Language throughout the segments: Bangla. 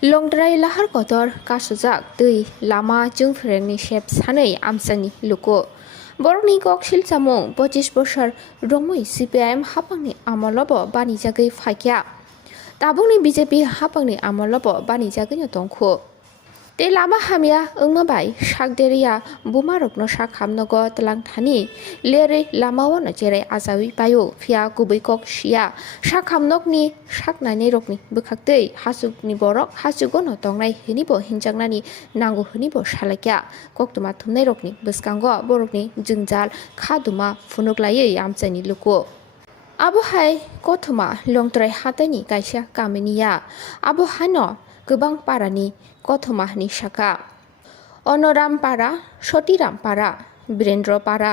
Longdrai lahar kotor kasujak tui lama jungfrengni shep sanei amsani luko. Borni kokshil samung 25 boshar romui CPIM hapangni amalobo bani jagai faikya. Tabungni BJP hapangni amalobo bani jagai tongkhu. Te lama hamia ungmabai shakderia bumarokno shakhamnogo telang thani lere lamawono jere azawi payo fia gubaikok shia shakhamnokni shaknani rokni bukhaktei hasukni borok hasugono tongnai hinibo hinjangnani nangu hinibo shalakya koktuma thumnai rokni bwskango borokni jungjal khaduma phunuklai amchani luko. Abo hai kothuma longtrai hatani kaisa kameniya abo hano गोबां पारानि कथमाहनि शाखा अनराम पारा सतीराम पारा बीरेन्द्र पारा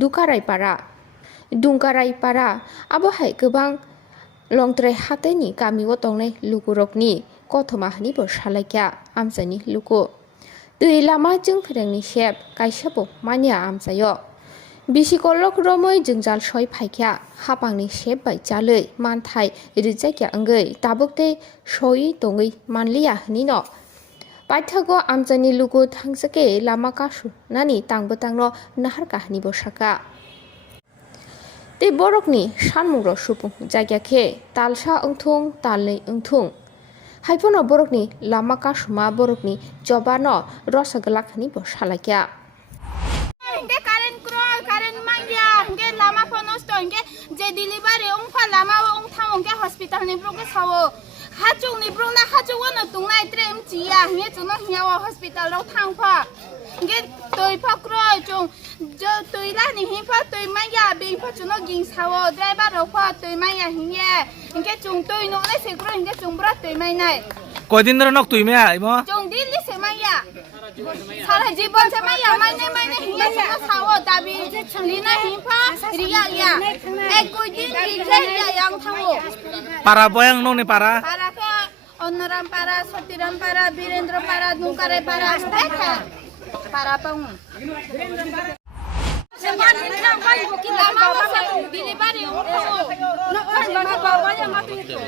दुकाराय पारा दुंकाराय पारा आबहाय गोबां लंगद्राय हाथायनि गामियाव तंनाय लुगुरकनि कथमाहनि बसालायख्या आमजानि लुगु दै लामा जोंफोरेंनि शेप कायसाबो मानिया आमजायो बिसिकलक रमै जोंजाल सय फायख्या हापांनि शेप बाय जालै मानथाय रिजायख्या अंगै ताबुकते सय दङै मानलिया हनिनो पाठ्यगो आमजानि लुगु थांसके लामा कासु नानि तांबो तांनो नाहार काहनि बसाका ते बरकनि सानमुंग्र सुपुं जायगाखे तालसा ओंथुं तालनै ओंथुं हायफोनो बरकनि लामा कासुमा बरकनि जबानो रसगलाखनि बसालायख्या जे डिलीवरी उंफा लामा उंथा उंगे हॉस्पिटल नि ब्रोके सावो हाचुं नि ब्रोना हाचुं न तुंनाय ट्रेम चिया हे जुनो हियावा हॉस्पिटल रो थांफा गे तोय फक्रो चुं जो तोयला नि हिफा तोय माया बेफा जुनो गिं सावो ड्राइवर रो फा तोय माया हिये इंगे चुं तोय नो ने सेग्रो इंगे चुं ब्रा तोय मायनाय কয়দিন ধরে নক তুই মেয়া আইমো চুং দিল্লি সে মাইয়া সারা জীবন সে মাইয়া মাইনে মাইনে হিয়া চুনো সাवो দাবি লিনা হিফা রিয়া ইয়া এক কই দিন রিয়া yang থামো para boyang no ne para para ke onoram para sotiram para birendra para dungkare para para pang seman hinang bai buki lama wasa delivery umpo no lama bawa ya matu itu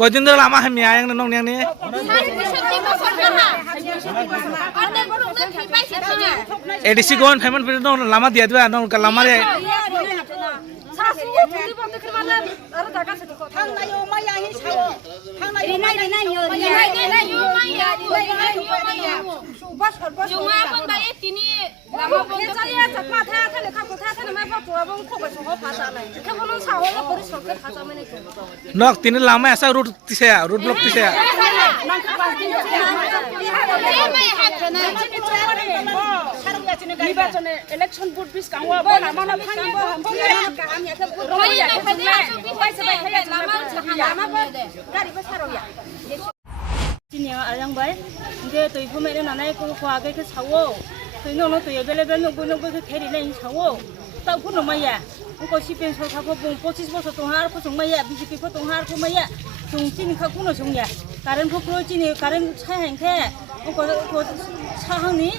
কয়দিন ধরে লামা হামি আয়াং নং নিয়াং নি এডিসি গোন ফেমন ফিরে নং লামা দিয়া দিবা নং লামা রে নক তিনি লামা এসা রুট দিছে রুট ব্লক দিছে নির্বাচনে ইলেকশন বুট বিস কাওয়া বলা মানা ভাঙিব চিনিয়া আরাং বাই যে তুই ঘুমেরে নানাই কো খোয়াগে কে সাও তুই নো তুই বেলেবেল নগো নগো কে খেরি নাই সাও তাও কোনো মাইয়া উকো সিপেন সরকারকো 25 বছর তোহার ফসং মাইয়া বিজেপি ফ তোহার কো মাইয়া তুং চিনি খা কোনো সংয়া কারেন্ট ফক্রো চিনি কারেন্ট ছাহেংখে উকো সাহাংনি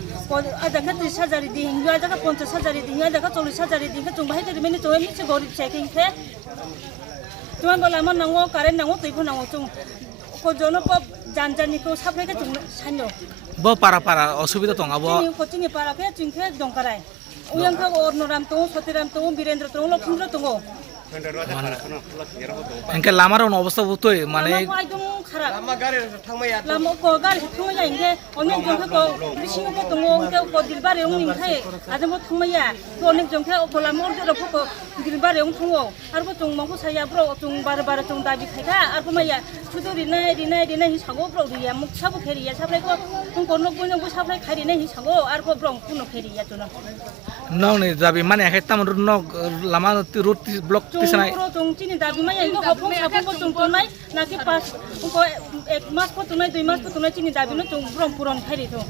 আজাকা 30,000 দিন আজাকা 50,000 দিন আজাকা 40,000 দিন তুং বাহাই তেমেনি তো মিছে গরিব চেকিংখে তুং গলা মান নাও কারেন্ট নাও তুই ফ নাও তুং কো জনপ जानजानिखौ साफ्रायखौ जों सानो ब पारा पारा असुबिदा दं आबो चिनि पाराखे चिंखे दंकाराय उयंखा अर्नराम दं सतीराम दं बीरेन्द्र दं लक्ष्मीन्द्र दं एंके लामार अबस्था बुतोय माने एकदम खाराब लामा गारि थांमाया लामा को गारि थांमाया इंगे अनेक जंखा बिसिङाव दं इंगे को दिलबारि उनिंखाय आजमो थांमाया तो अनेक जंखा को लामा जरफो दिलबारि उन थाङो आरो दं माखौ साया ब्र दं बार बार दं दाबि खायथा आरो माया सुदु रिनाय हिसागो ब्र रिया मुखसाबो फेरिया साफ्रायको दं को नगो साफ्राय खारिनाय हिसागो आरो ब्र कुनो फेरिया जनो नौ ने जाबि माने हेताम न लामा रुट ब्लक तिसनाय जों चिनि दाबि माया इंगे हफं साफंबो जों तनाय नाकि पास उनको 1 मास फतनाय 2 मास फतनाय चिनि दाबि न जों ब्रम पुरन खारि दं